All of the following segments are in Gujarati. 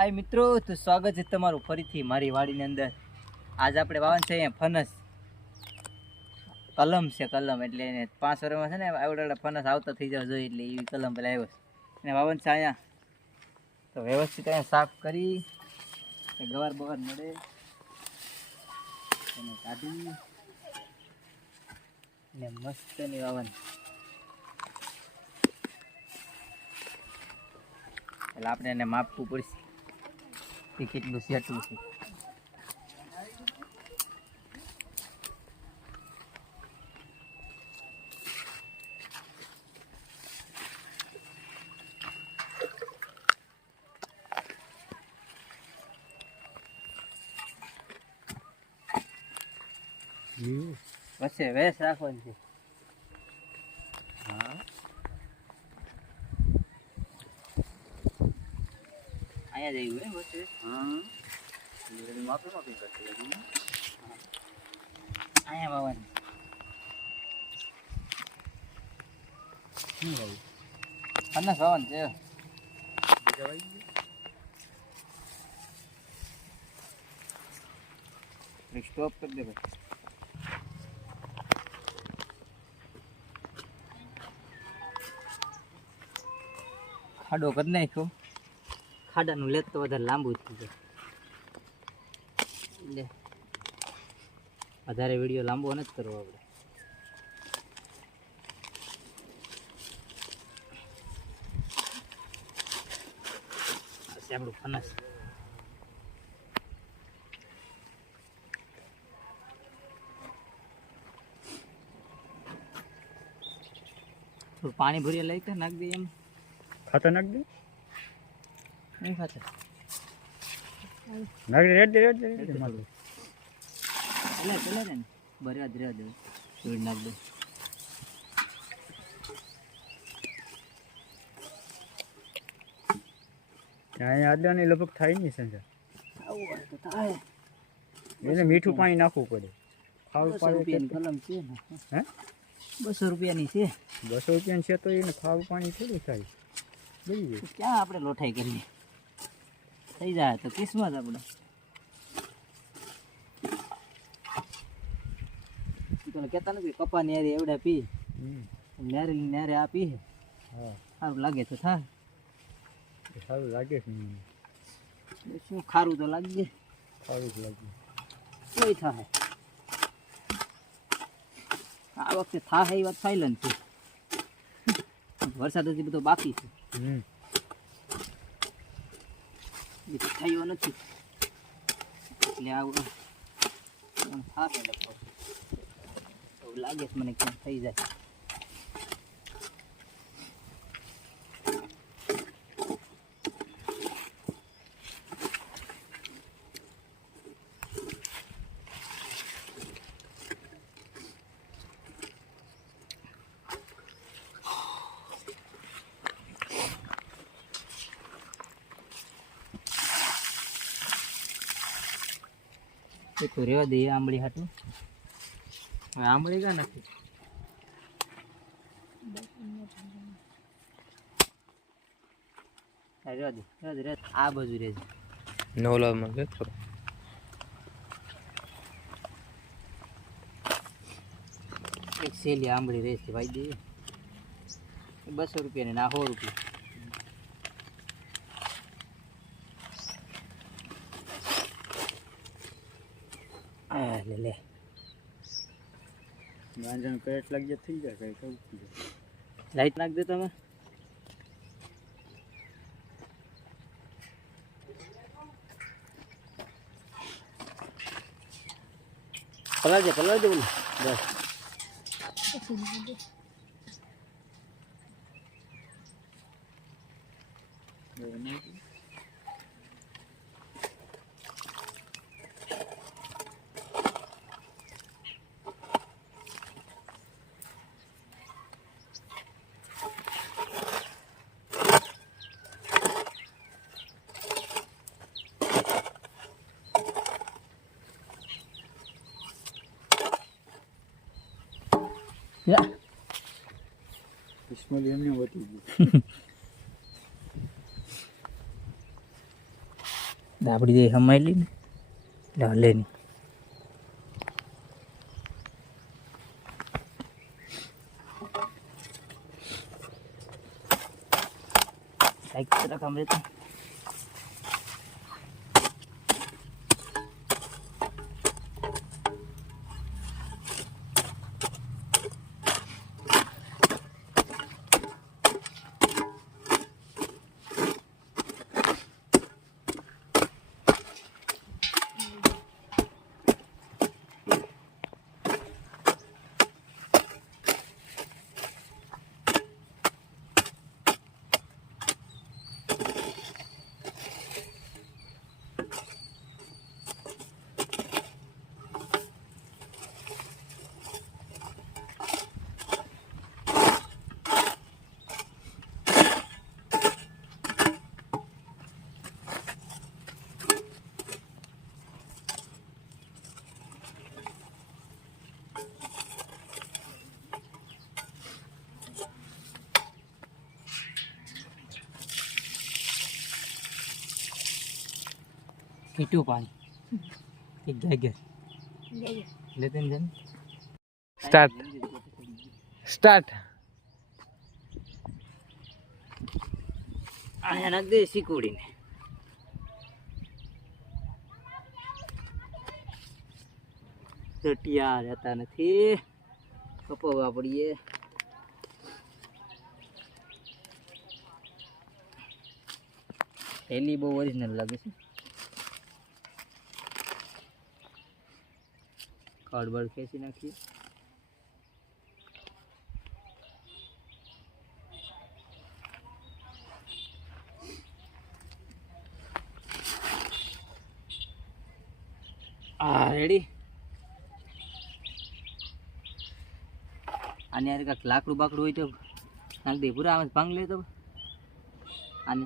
હાય મિત્રો, તો સ્વાગત છે તમારું ફરીથી મારી વાડીની અંદર. આજ આપણે વાવન છે અહીંયા ફનસ કલમ છે. કલમ એટલે એને 5 વર્ષમાં છે ને આવડે ફનસ આવતા થઈ જવા જોઈએ, એટલે એવી કલમ પેલા આવ્યો છે અને વાવન છે અહીંયા. તો વ્યવસ્થિત અહીંયા સાફ કરી ગવાર બવાર મળે એને કાઢી ને મસ્તની વાવન. એટલે આપણે એને માપવું પડશે કે કેટલું સેટું છે. વચ્ચે વેસ રાખવાની છે. હા, અહીંયા જઈ ગયું વચ્ચે. હા, માપી કરશે અહીંયા બાવાની પન્નાસ બાવન છે. સ્ટોપ કરી દે ભાઈ. ખાડો કરી નાખ્યો. ખાડાનું લેત તો વધારે લાંબુ થઈ જાય, એટલે વધારે વિડીયો લાંબો નથી કરવો આપણે. આપણું ફનસ થોડું પાણી ભરી લઈ કે નાખ દે. એમ ખાતર નાખ દે. નહીં ખાતર નાખ દે. રેડ દે એટલે પેલા ને ભર્યા જ રહ્યા દે. જોડ નાખ દે. અહીંયા આદલાની લગભગ થાય નહીં સંજા. આવું હોય તો થાય. એને મીઠું પાણી નાખવું પડે. ખાવું રૂપિયાની કલમ છે ને. હે 200 રૂપિયાની છે. 200 રૂપિયાની છે તો એને ખાવું પાણી થોડું થાય. બરાબર. ક્યાં આપણે લોઠાઈ કરીએ, થઈ જાય તો કિસ્મત આપણે. કહેતા નથી કપા નેરી એવડા પી નેરે આ પી. હા, સારું લાગે તો થાય. સારું લાગે છે. શું ખારું તો લાગીએ. સારું જ લાગે. કોઈ થાય આ વખતે થાય એ વાત ફાઇલન છે. વરસાદ હજી બધો બાકી છે, થયો નથી એટલે આવું થાય એવું લાગે છે મને. ક્યાં થઈ જાય. તો રેવા દઈએ આંબળી હાટું. હવે આંબળી ક્યાં નથી. રેવા દે આ બાજુ રહેજે. નવલામાં એક સેલી આંબળી રહેશે ભાઈ. દઈએ 200 રૂપિયાની ના 100 રૂપિયા. લે ગાંજાનો કરેટ લાગી થઈ જાય. કઈ થવું થઈ જાય. લાઈટ નાખ દે તમે. પલાળજે બોલું બસ. Ya. Bismillahirrahmanirrahim. આપણી જે હમાયેલી ને એટલે હલે નહીં. કાંઈક તરફ આમ રહેતા કેટલું પાણી એક જાગ્યા લેતે ને સ્ટાર્ટ સ્ટાર્ટ. અહીંયા નાખ દે શીકુડીને. ચટિયા રહેતા નથી, કપાવવા પડીએ. થેલી બહુ ઓરિજિનલ લાગે છે. કાર્ડબોર્ડ ખેંચી નાખીએ. રેડી. આને યાર કાંઈક લાકડું બાકડું હોય તો નાખ દે પૂરા. આમ ભાંગ લે તો આને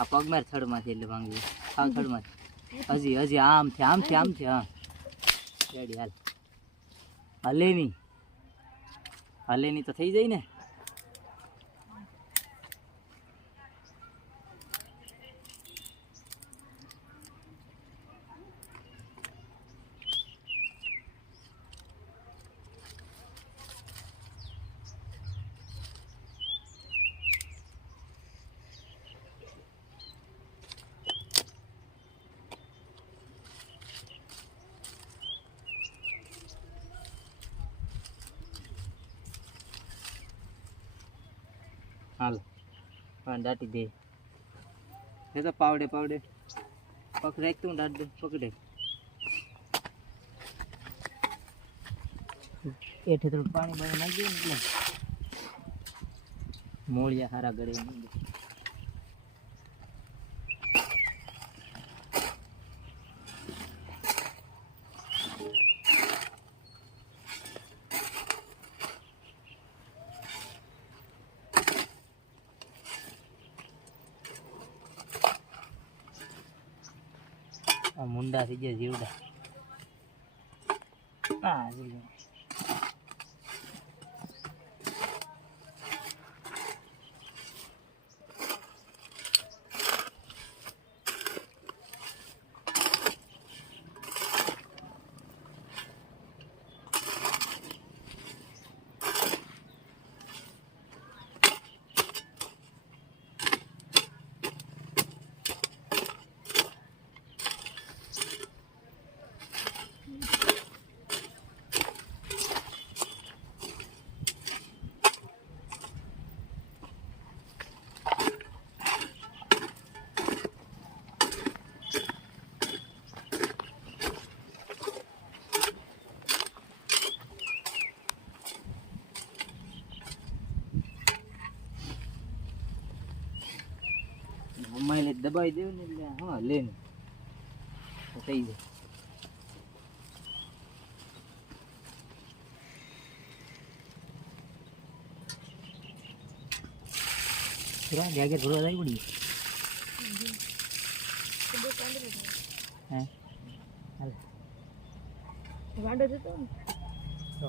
આ પગમાર થડમાંથી એટલે ભાંગ લે. આમ થડમાંથી હજી આમથી હા રેડી. હાલ હલે નહીં તો થઈ જાય ને. હાલ પણ દાટી દે. એ તો પાવડે પકડે તું દાટ દે. પકડે એઠે થોડું પાણી બહાર નાખી દે ને એટલે મોળિયા હારા ગળે. મુંડા થઈ ગયા જીવડા. હા માઇલે દબાઈ દેવું ને એટલે હા લે ને થઈ જાય. પૂરા જાગે થોડો જાય પડી. હે હાલ ગાડો જતો ને તો